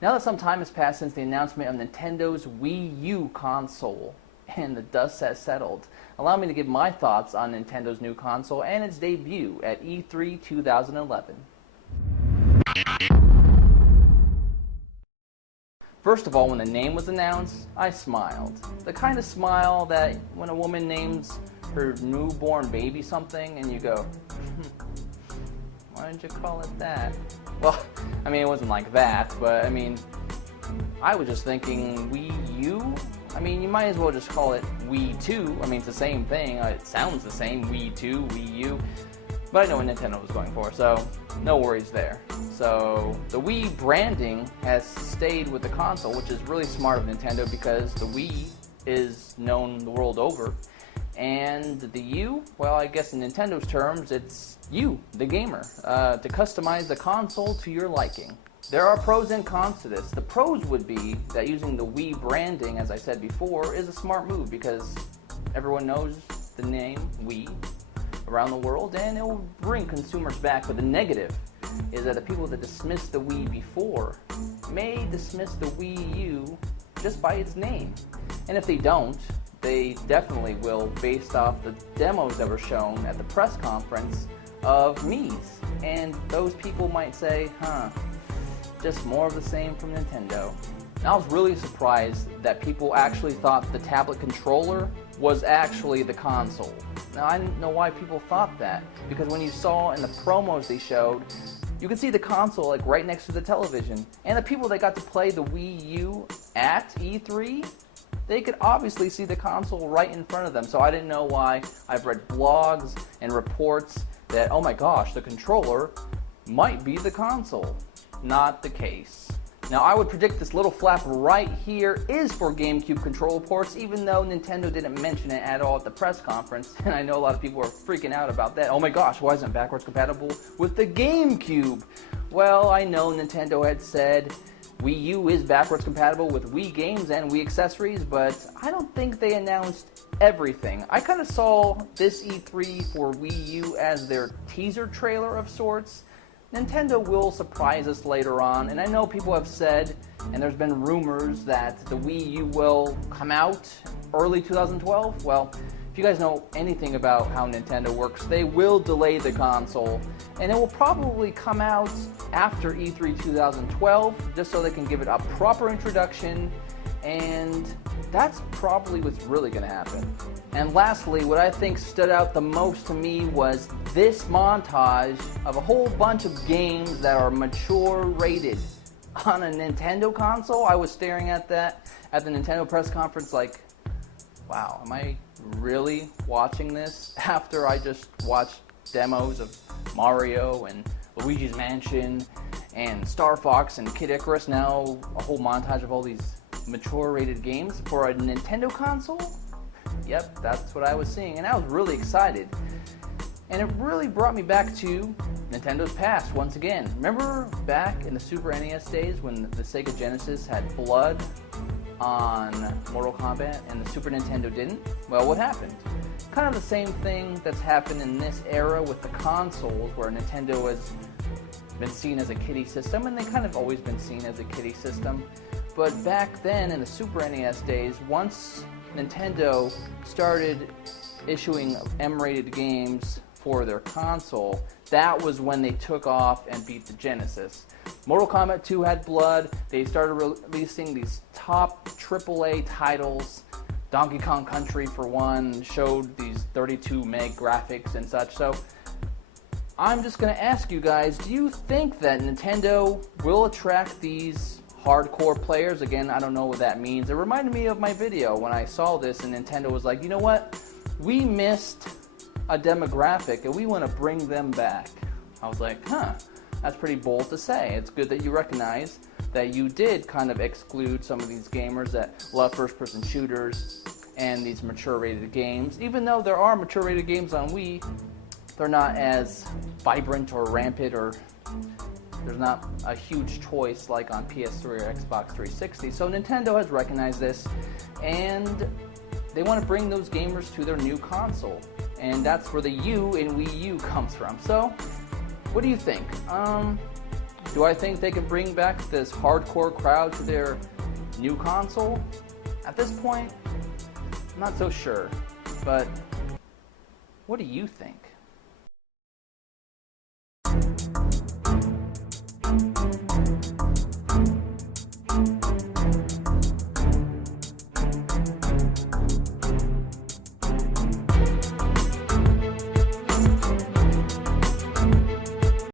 Now that some time has passed since the announcement of Nintendo's Wii U console, and the dust has settled, allow me to give my thoughts on Nintendo's new console and its debut at E3 2011. First of all, when the name was announced, I smiled. The kind of smile that when a woman names her newborn baby something and you go, why did you call it that? Well, I mean, it wasn't like that, but I mean, I was just thinking Wii U? I mean, you might as well just call it Wii 2. I mean, it's the same thing. It sounds the same, Wii 2, Wii U. But I know what Nintendo was going for, so no worries there. So the Wii branding has stayed with the console, which is really smart of Nintendo because the Wii is known the world over. And the U, well, I guess in Nintendo's terms, it's you, the gamer, to customize the console to your liking. There are pros and cons to this. The pros would be that using the Wii branding, as I said before, is a smart move because everyone knows the name Wii around the world and it will bring consumers back. But the negative is that the people that dismissed the Wii before may dismiss the Wii U just by its name. And if they don't, they definitely will based off the demos that were shown at the press conference of Mii's. And those people might say, just more of the same from Nintendo. And I was really surprised that people actually thought the tablet controller was actually the console. Now, I didn't know why people thought that, because when you saw in the promos they showed, you could see the console like right next to the television. And the people that got to play the Wii U at E3, they could obviously see the console right in front of them. So I didn't know why. I've read blogs and reports that, oh my gosh, the controller might be the console. Not the case. Now, I would predict this little flap right here is for GameCube controller ports, even though Nintendo didn't mention it at all at the press conference. And I know a lot of people are freaking out about that. Oh my gosh, why isn't it backwards compatible with the GameCube? Well, I know Nintendo had said Wii U is backwards compatible with Wii games and Wii accessories, but I don't think they announced everything. I kind of saw this E3 for Wii U as their teaser trailer of sorts. Nintendo will surprise us later on, and I know people have said, and there's been rumors that the Wii U will come out early 2012. Well, if you guys know anything about how Nintendo works, they will delay the console, and it will probably come out after E3 2012, just so they can give it a proper introduction, and that's probably what's really going to happen. And lastly, what I think stood out the most to me was this montage of a whole bunch of games that are mature rated on a Nintendo console. I was staring at that at the Nintendo press conference like, wow, am I really watching this after I just watched demos of Mario and Luigi's Mansion and Star Fox and Kid Icarus? Now a whole montage of all these mature rated games for a Nintendo console? Yep, that's what I was seeing, and I was really excited. And it really brought me back to Nintendo's past once again. Remember back in the Super NES days when the Sega Genesis had blood on Mortal Kombat and the Super Nintendo didn't? Well, what happened? Kind of the same thing that's happened in this era with the consoles, where Nintendo has been seen as a kiddie system, and they kind of always been seen as a kiddie system. But back then in the Super NES days, once Nintendo started issuing M-rated games for their console, that was when they took off and beat the Genesis. Mortal Kombat 2 had blood. They started releasing these top AAA titles. Donkey Kong Country, for one, showed these 32 meg graphics and such. So I'm just going to ask you guys, do you think that Nintendo will attract these hardcore players? Again, I don't know what that means. It reminded me of my video when I saw this and Nintendo was like, you know what? We missed a demographic and we want to bring them back. I was like, that's pretty bold to say. It's good that you recognize that you did kind of exclude some of these gamers that love first-person shooters and these mature-rated games. Even though there are mature-rated games on Wii, they're not as vibrant or rampant, or there's not a huge choice like on PS3 or Xbox 360. So Nintendo has recognized this, and they want to bring those gamers to their new console. And that's where the U in Wii U comes from. So, what do you think? Do Do I think they can bring back this hardcore crowd to their new console? At this point, I'm not so sure. But what do you think?